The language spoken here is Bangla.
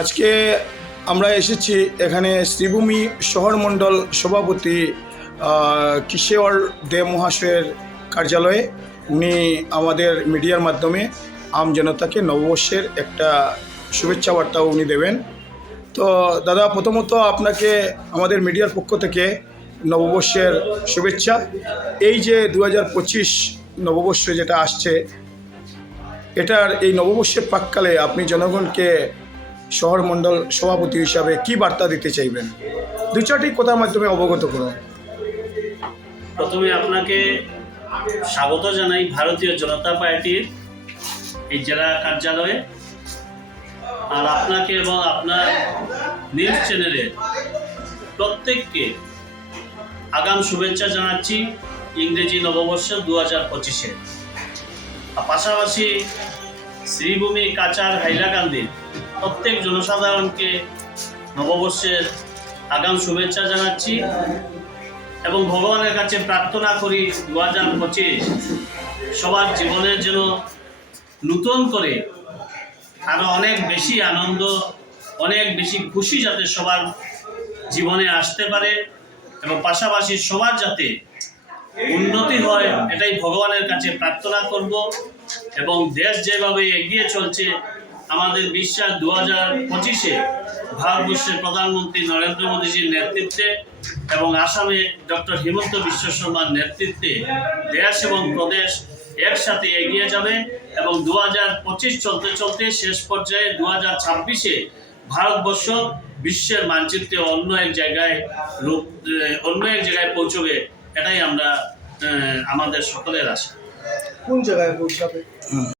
আজকে আমরা এসেছি এখানে শ্রীভূমি শহর মণ্ডল সভাপতি কিশোর দে মহাশয়ের কার্যালয়ে। উনি আমাদের মিডিয়ার মাধ্যমে আম জনতাকে নববর্ষের একটা শুভেচ্ছা বার্তাও উনি দেবেন। তো দাদা, প্রথমত আপনাকে আমাদের মিডিয়ার পক্ষ থেকে নববর্ষের শুভেচ্ছা। এই যে 2025 নববর্ষ যেটা আসছে, এই নববর্ষের প্রাক্কালে আপনি জনগণকে শহর মণ্ডল সভাপতি হিসাবে কি বার্তা দিতে চাইবেন? দু চারটি কথার মাধ্যমে অবগত করুন। প্রথমে আপনাকে স্বাগত জানাই ভারতীয় জনতা পার্টির এই জেলা কার্যালয়ে, আর আপনাকে এবং আপনার নিউজ চ্যানেলের প্রত্যেককে আগাম শুভেচ্ছা জানাচ্ছি ইংরেজি নববর্ষ 2025-এর। পাশাপাশি শ্রীভূমি কাচার হাইলাকান্দির প্রত্যেক জনসাধারণকে নববর্ষের আগাম শুভেচ্ছা জানাচ্ছি এবং ভগবানের কাছে প্রার্থনা করি 2025 সবার জীবনের যেন নূতন করে আরও অনেক বেশি আনন্দ, অনেক বেশি খুশি যাতে সবার জীবনে আসতে পারে এবং পাশাপাশি সবার যাতে উন্নতি হয়, এটাই ভগবানের কাছে প্রার্থনা করব। এবং দেশ যেভাবে এগিয়ে চলছে, আমাদের বিশ্বাস 2025-এ ভারতবর্ষের প্রধানমন্ত্রী নরেন্দ্র মোদীজির নেতৃত্বে এবং আসামে ডক্টর হিমন্ত বিশ্ব শর্মার নেতৃত্বে দেশ এবং প্রদেশ একসাথে এগিয়ে যাবে এবং 2025 চলতে চলতে শেষ পর্যায়ে 2026-এ ভারতবর্ষ বিশ্বের মানচিত্রে অন্য এক জায়গায় পৌঁছবে। এটাই আমাদের সকলের আশা। কোন জায়গায় পৌঁছাবে?